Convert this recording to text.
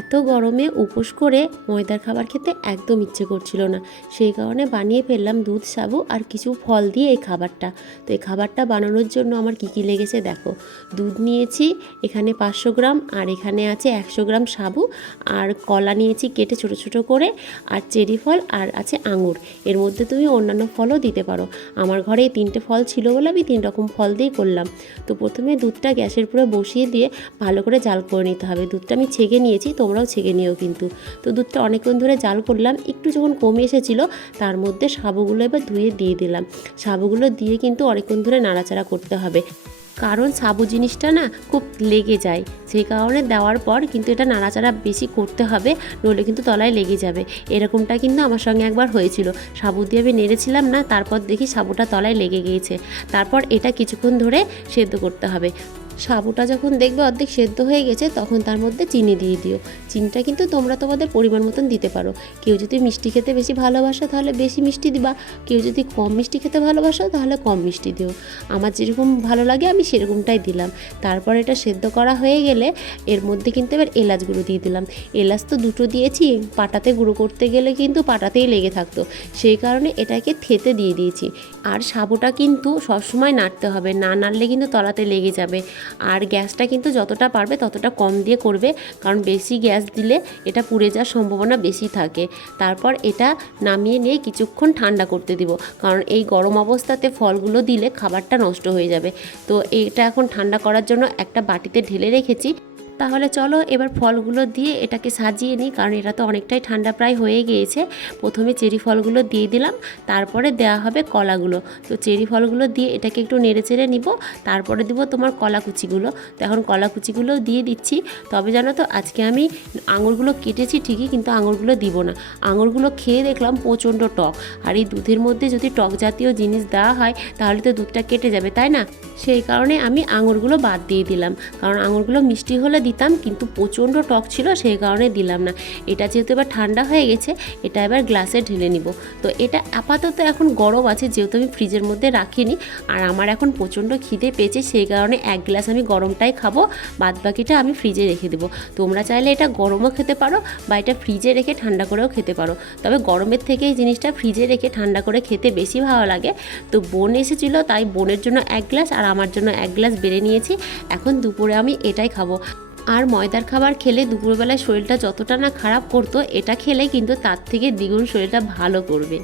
এত গরমে উপোস করে ময়দার খাবার খেতে একদম ইচ্ছে করছিল না। সেই কারণে বানিয়ে ফেললাম দুধ, সাবু আর কিছু ফল দিয়ে এই খাবারটা। তো এই খাবারটা বানানোর জন্য আমার কী কী লেগেছে দেখো। দুধ নিয়েছি, এখানে পাঁচশো গ্রাম আর এখানে আছে একশো গ্রাম সাবু আর কলা নিয়েছি কেটে ছোট ছোট করে আর চেরি ফল আর আছে আঙুর। এর মধ্যে তুমি অন্যান্য ফলও দিতে পারো। আমার ঘরে এই তিনটে ফল ছিল বলে আমি তিন রকম ফল দিয়ে করলাম। তো প্রথমে দুধটা গ্যাসের উপরে বসিয়ে দিয়ে ভালো করে জাল করে নিতে হবে। দুধটা আমি ছেঁকে নিয়েছি তোমরাও ছেঁকে নিও কিন্তু। তো দুধটা অনেকক্ষণ ধরে জাল করলাম, একটু যখন কমে এসেছিল, তার মধ্যে সাবুগুলো এবার ধুয়ে দিয়ে দিলাম। সাবুগুলো দিয়ে কিন্তু অনেকক্ষণ ধরে নাড়াচাড়া করতে হবে। কারণ সাবু জিনিসটা না খুব লেগে যায়। সেই কারণে দেওয়ার পর কিন্তু এটা নাড়াচাড়া বেশি করতে হবে, নইলে কিন্তু তলায় লেগে যাবে। এরকমটা কিন্তু আমার সঙ্গে একবার হয়েছিল। সাবু দিয়ে আমি নেড়েছিলাম না, তারপর দেখি সাবুটা তলায় লেগে গিয়েছে। তারপর এটা কিছুক্ষণ ধরে সেদ্ধ করতে হবে। সাবুটা যখন দেখবে অর্ধেক সেদ্ধ হয়ে গেছে, তখন তার মধ্যে চিনি দিয়ে দিও। চিনিটা কিন্তু তোমরা তোমাদের পরিমাণ মতন দিতে পারো। কেউ যদি মিষ্টি খেতে বেশি ভালোবাসো, তাহলে বেশি মিষ্টি দিবা। কেউ যদি কম মিষ্টি খেতে ভালোবাসো, তাহলে কম মিষ্টি দিও। আমার যেরকম ভালো লাগে, আমি সেরকমটাই দিলাম। তারপর এটা সেদ্ধ করা হয়ে গেলে, এর মধ্যে কিন্তু এবার এলাচ গুঁড়ো দিয়ে দিলাম। এলাচ তো দুটো দিয়েছি, পাটাতে গুঁড়ো করতে গেলে কিন্তু পাটাতেই লেগে থাকতো। সেই কারণে এটাকে থেতে দিয়ে দিয়েছি। আর সাবুটা কিন্তু সবসময় নাড়তে হবে। না নাড়লে কিন্তু তলাতে লেগে যাবে। আর গ্যাসটা কিন্তু যতটা পারবে ততটা কম দিয়ে করবে, কারণ বেশি গ্যাস দিলে এটা পুড়ে যাওয়ার সম্ভাবনা বেশি থাকে। তারপর এটা নামিয়ে নিয়ে কিছুক্ষণ ঠান্ডা করতে দিব, কারণ এই গরম অবস্থাতে ফলগুলো দিলে খাবারটা নষ্ট হয়ে যাবে। তো এটা এখন ঠান্ডা করার জন্য একটা বাটিতে ঢেলে রেখেছি। তাহলে চলো এবার ফলগুলো দিয়ে এটাকে সাজিয়ে নিই, কারণ এটা তো অনেকটাই ঠান্ডা প্রায় হয়ে গিয়েছে। প্রথমে চেরি ফলগুলো দিয়ে দিলাম, তারপরে দেওয়া হবে কলাগুলো। তো চেরি ফলগুলো দিয়ে এটাকে একটু নেড়ে চেড়ে নিব, তারপরে দিব তোমার কলা কুচিগুলো তো এখন কলা কুচিগুলো দিয়ে দিচ্ছি। তবে জানো তো, আজকে আমি আঙুরগুলো কেটেছি ঠিকই, কিন্তু আঙুরগুলো দিব না। আঙুরগুলো খেয়ে দেখলাম প্রচণ্ড টক। আর এই দুধের মধ্যে যদি টক জাতীয় জিনিস দেওয়া হয়, তাহলে তো দুধটা কেটে যাবে, তাই না? সেই কারণে আমি আঙুরগুলো বাদ দিয়ে দিলাম। কারণ আঙুরগুলো মিষ্টি হলে দিতাম, কিন্তু প্রচণ্ড টক ছিল, সেই কারণে দিলাম না। এটা যেহেতু এবার ঠান্ডা হয়ে গেছে, এটা এবার গ্লাসে ঢেলে নিব। তো এটা আপাতত এখন গরম আছে, যেহেতু আমি ফ্রিজের মধ্যে রাখিনি, আর আমার এখন প্রচণ্ড খিদে পেয়েছে, সেই কারণে এক গ্লাস আমি গরমটাই খাব বাদ বাকিটা আমি ফ্রিজে রেখে দেবো। তোমরা চাইলে এটা গরমও খেতে পারো, বা এটা ফ্রিজে রেখে ঠান্ডা করেও খেতে পারো। তবে গরমের থেকে এই জিনিসটা ফ্রিজে রেখে ঠান্ডা করে খেতে বেশি ভালো লাগে। তো বোন এসেছিল, তাই বোনের জন্য এক গ্লাস, আর আমার জন্য এক গ্লাস বেড়ে নিয়েছি। এখন দুপুরে আমি এটাই খাব। আর ময়দার খাবার খেলে দুপুরবেলায় শরীরটা যতটা না খারাপ করতো, এটা খেলে কিন্তু তার থেকে দ্বিগুণ শরীরটা ভালো করবে।